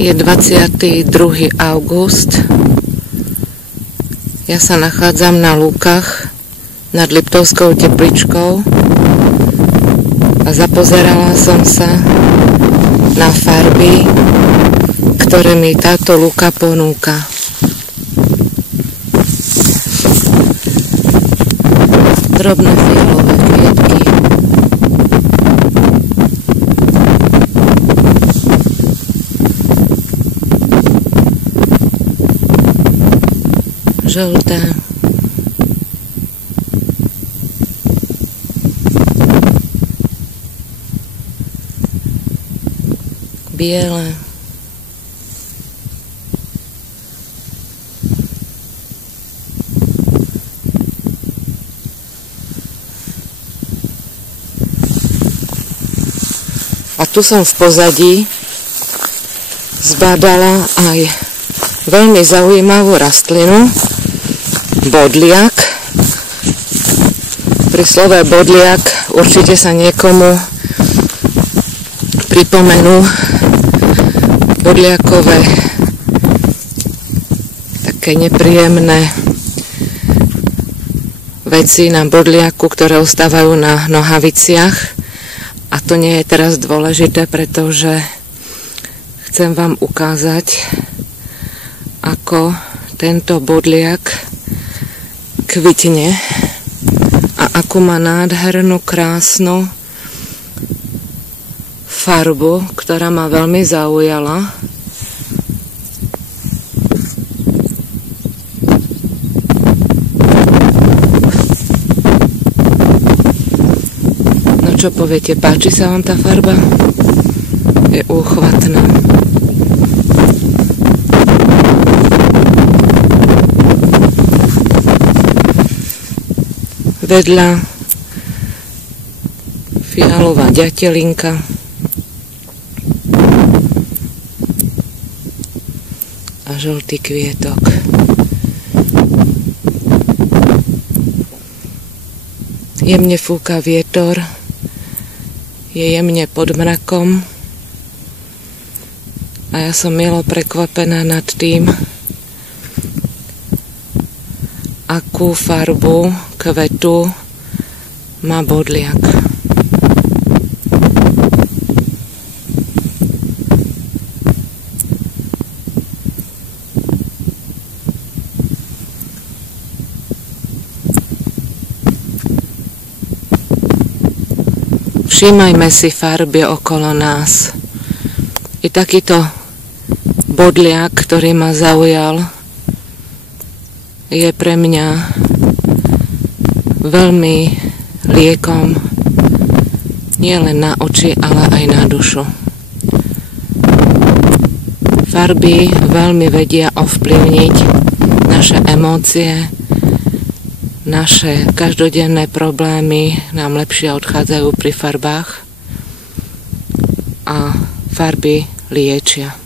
Je 22. august. Ja sa nachádzam na lúkach nad Liptovskou tepličkou a zapozerala som sa na farby, ktoré mi táto lúka ponúka. Drobné fialové kvietky, žlté, biele, a tu som v pozadí zbadala aj veľmi zaujímavú rastlinu, bodliak. Pri slove bodliak určite sa niekomu pripomenú bodliakové také nepríjemné veci na bodliaku, ktoré ostávajú na nohaviciach. A to nie je teraz dôležité, pretože chcem vám ukázať, ako tento bodliak kvitne a akú má nádhernú, krásnu farbu, ktorá ma veľmi zaujala. No čo poviete, páči sa vám tá farba? Je úchvatná. Vedľa fialová ďatelinka a žltý kvietok. Jemne fúka vietor, je jemne pod mrakom a ja som milo prekvapená nad tým, akú farbu kvetu má bodliak. Všímajme si farby okolo nás. I takýto bodliak, ktorý ma zaujal, je pre mňa veľmi liekom nielen na oči, ale aj na dušu. Farby veľmi vedia ovplyvniť naše emócie, naše každodenné problémy nám lepšie odchádzajú pri farbách a farby liečia.